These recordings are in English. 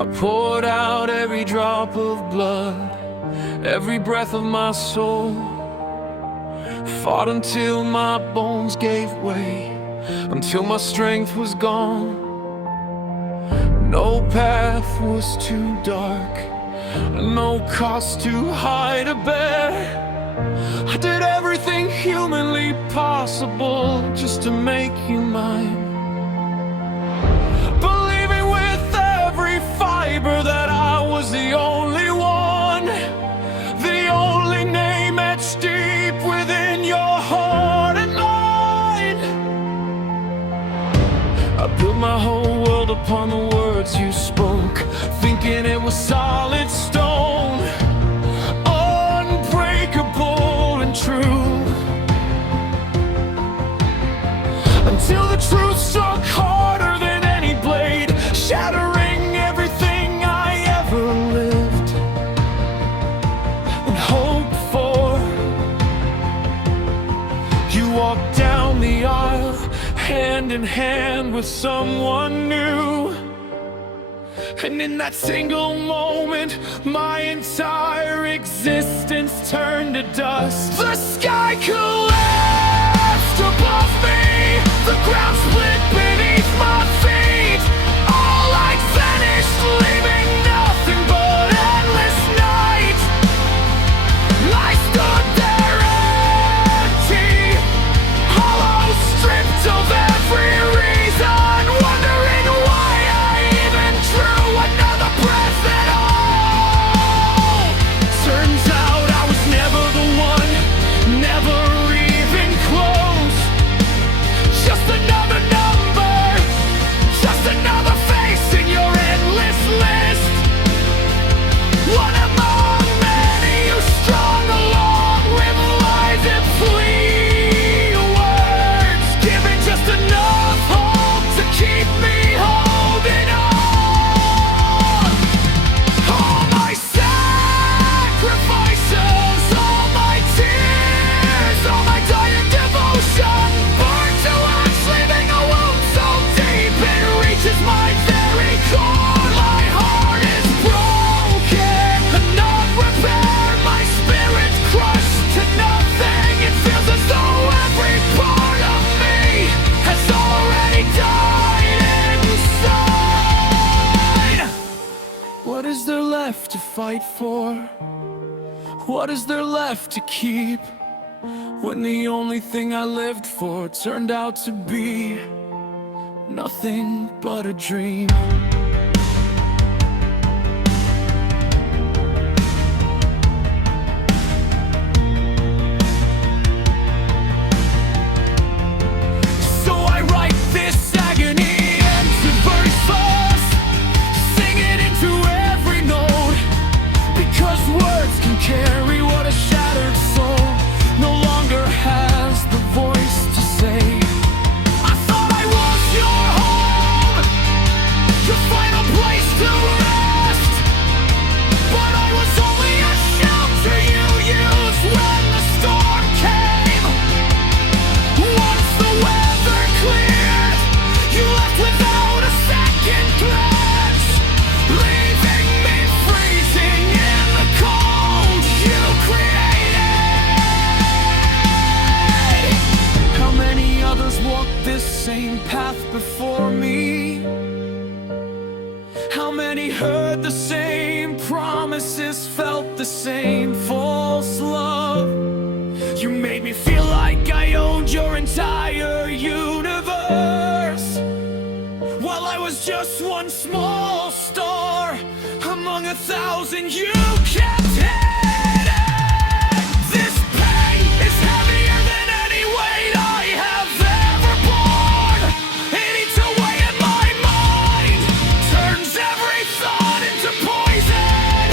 I poured out every drop of blood, every breath of my soul. Fought until my bones gave way, until my strength was gone. No path was too dark, no cost too high to bear. I did everything humanly possible just to make you mine, believing with every fiber that I was the only one, the only name etched deep within your heart and mind. I built my whole world upon the words you spoke, thinking it was solid stone, unbreakable and true, until the truth struck harder than any blade, shattering everything I ever lived and hoped for. You walked down the aisle, hand in hand with someone new, and in that single moment, my entire existence turned to dust. The sky collapsed above me, the ground split beneath my feet. All light vanished, leaving nothing but endless night. I stood there empty, hollow, stripped of every reason, wondering why I even drew another breath at all. Turns out I was never the one, never even close. Just another number, just another face in your endless list. One among many who strung along with lies and flee words, giving just enough hope to keep me holding on. All my sacrifices, all my tears, all my dying devotion, burned to ash, leaving a wound so deep it reaches my very core. My heart is broken, not repaired, my spirit crushed to nothing. It feels as though every part of me has already died inside. What is there left to fight for? What is there left to keep, when the only thing I lived for turned out to be nothing but a dream? So I write this agony into verses, sing it into every note, because words can carry what a shattered soul no longer has the voice to say. I thought I was your home, your final place to rest, but I was only a shelter you used when the storm came. Once the weather cleared, you left without a second glance, leaving me freezing in the cold you created. How many others walked this same path before me? How many heard the same promises, felt the same false love? You made me feel like I owned your entire universe, while I was just one small star among 1,000 you kept hidden. This pain is heavier than any weight I have ever borne. It eats away at my mind, turns every thought into poison.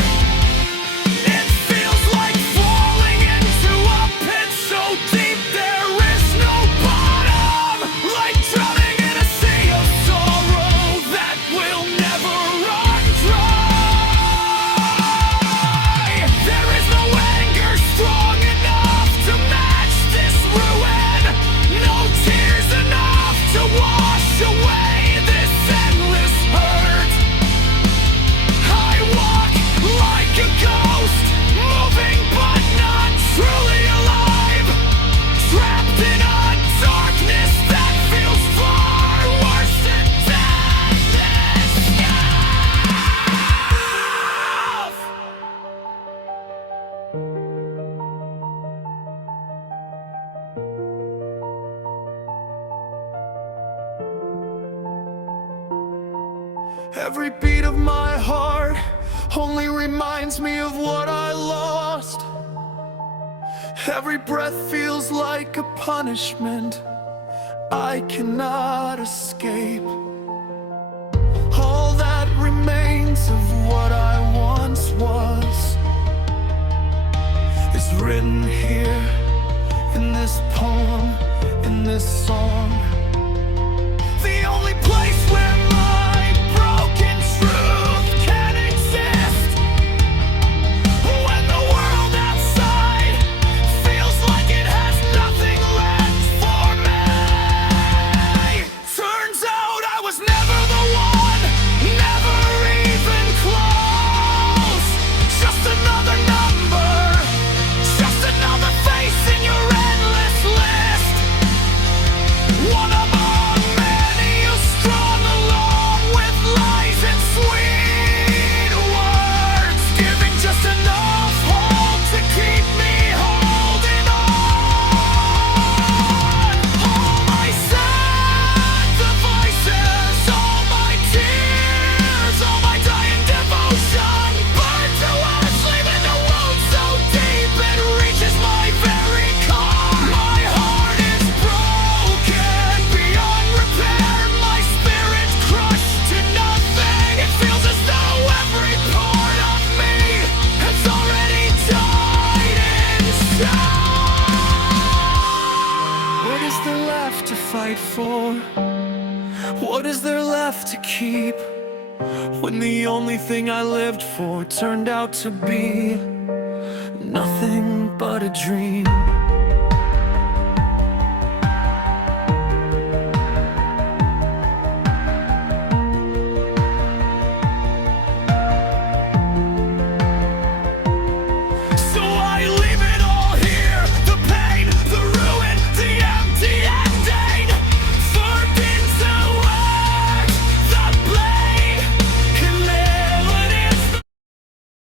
It feels like falling into a pit so deep there is no bottom, like drowning in a sea of sorrow that will never run dry. Every beat of my heart only reminds me of what I lost. Every breath feels like a punishment I cannot escape. All that remains of what I once was is written here in this poem, in this song. The only place where my broken truth can exist, when the world outside feels like it has nothing left for me. Turns out I was never the one, never even close. Just another number, just another face in your endless list. One among many you strung along with lies and sweet words, giving just enough hope to keep me holding on. All my sacrifices, all my tears, all my dying devotion, burned to ash, leaving a wound so deep it reaches my very core. My heart is broken beyond repair, my spirit crushed to nothing. It feels as though every part of me has already died inside. What is there left to fight for? What is there left to keep, when the only thing I lived for turned out to be nothing but a dream?